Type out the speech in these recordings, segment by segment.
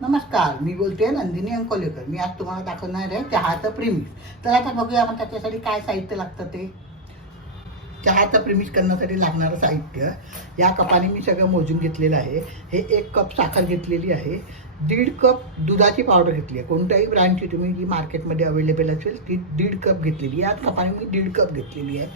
नमस्कार, मी बोलते नंदिनी अंकोलेकर. मी आज तुम्हाला दाखवणार आहे चहाचं प्रीमिक्स. तर आता बघूया आपण त्याच्यासाठी काय साहित्य लागतं ते. चहाचं प्रीमिक्स करण्यासाठी लागणारं साहित्य या कपाने मी सगळं मोजून घेतलेलं आहे. हे 1 कप साखर घेतलेली आहे, 1.5 कप दुधाची पावडर घेतली आहे. कोणत्याही ब्रँडची तुम्ही जी मार्केटमध्ये अवेलेबल असेल ती 1.5 कप घेतलेली आहे. या कपाने मी 1.5 कप घेतलेली आहे.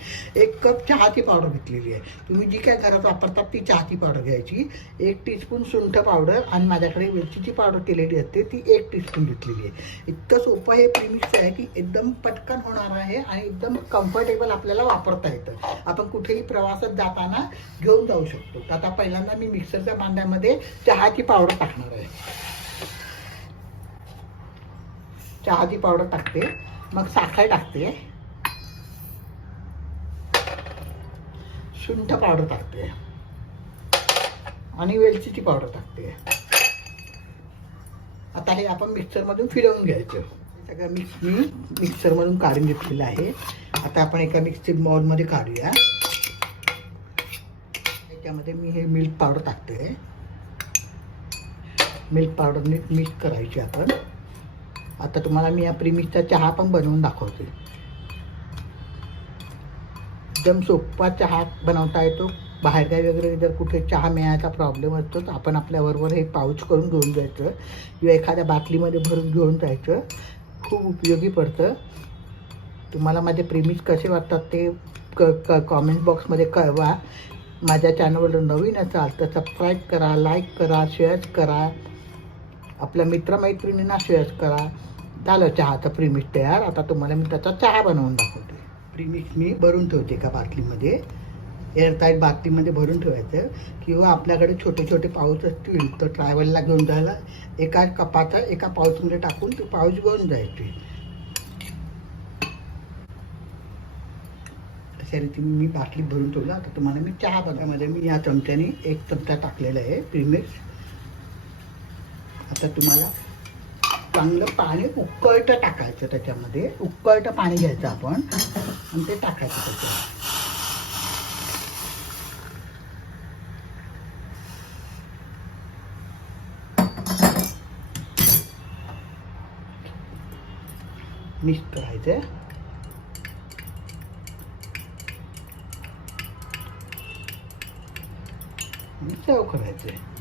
1 कप चहाची पावडर घेतलेली आहे. तुम्ही जी काय घरात वापरतात ती चहाची पावडर घ्यायची. 1 टीस्पून सुंठ पावडर आणि माझ्याकडे वेलचीची पावडर केलेली असते ती 1 टीस्पून घेतलेली आहे. इतकं सोपं हे प्रीमिक्स आहे की एकदम पटकन होणार आहे आणि एकदम कम्फर्टेबल आपल्याला वापरता येतं. आपण कुठेही प्रवासात जाताना घेऊन जाऊ शकतो. आता पहिल्यांदा मी मिक्सरच्या भांड्यामध्ये चहाची पावडर टाकणार आहे. चहाची पावडर टाकते, मग साखर टाकते, सुंठ पावडर टाकते आणि वेलचीची पावडर टाकते. आता हे आपण मिक्सरमधून फिरवून घ्यायचं. सगळं मी मिक्सरमधून काढून घेतलेलं आहे. आता आपण एका मिक्सिंग बाउलमध्ये काढूया. त्याच्यामध्ये मी हे मिल्क पावडर टाकते. मिल्क पावडर नीट मिक्स करायची आपण. आता तुम्हाला मी या प्रीमिक्सचा चहा पण बनवून दाखवते. एकदम सोपा चहा बनवता येतो. बाहेरगावी वगैरे जर कुठे चहा मिळायचा प्रॉब्लेम असतो तर आपण आपल्याबरोबर हे पाऊच करून घेऊन जायचं किंवा एखाद्या बाटलीमध्ये भरून घेऊन जायचं. खूप उपयोगी पडतं. तुम्हाला माझे प्रीमिक्स कसे वाटतात ते कॉमेंट बॉक्समध्ये कळवा. माझ्या चॅनलवर नवीन असाल तर सबस्क्राईब करा, लाईक करा, शेअर करा, आपल्या मित्रमैत्रिणींना शेअर करा. झालं चहाचं प्रीमिक्स तयार. आता तुम्हाला मी त्याचा चहा बनवून दाखवते. प्रीमिक्स मी भरून ठेवते एका बाटलीमध्ये. एअरटाईट बाटलीमध्ये भरून ठेवायचं किंवा आपल्याकडे छोटे छोटे पाऊच असतील तर ट्रॅव्हलला घेऊन जायला एका कपाचा एका पाऊचमध्ये टाकून ते पाऊच घेऊन जायचे. अशा रीतीने मी बाटली भरून ठेवला. आता तुम्हाला मी चहा बनवायमध्ये मी या चमच्याने 1 चमचा टाकलेला आहे प्रीमिक्स. आता तुम्हाला चांगलं पाणी उकळतं टाकायचं. त्याच्यामध्ये उकळतं पाणी घ्यायचं आपण आणि ते टाकायचं त्याच्यात. मिक्स करायचं आणि सर्व करायचं.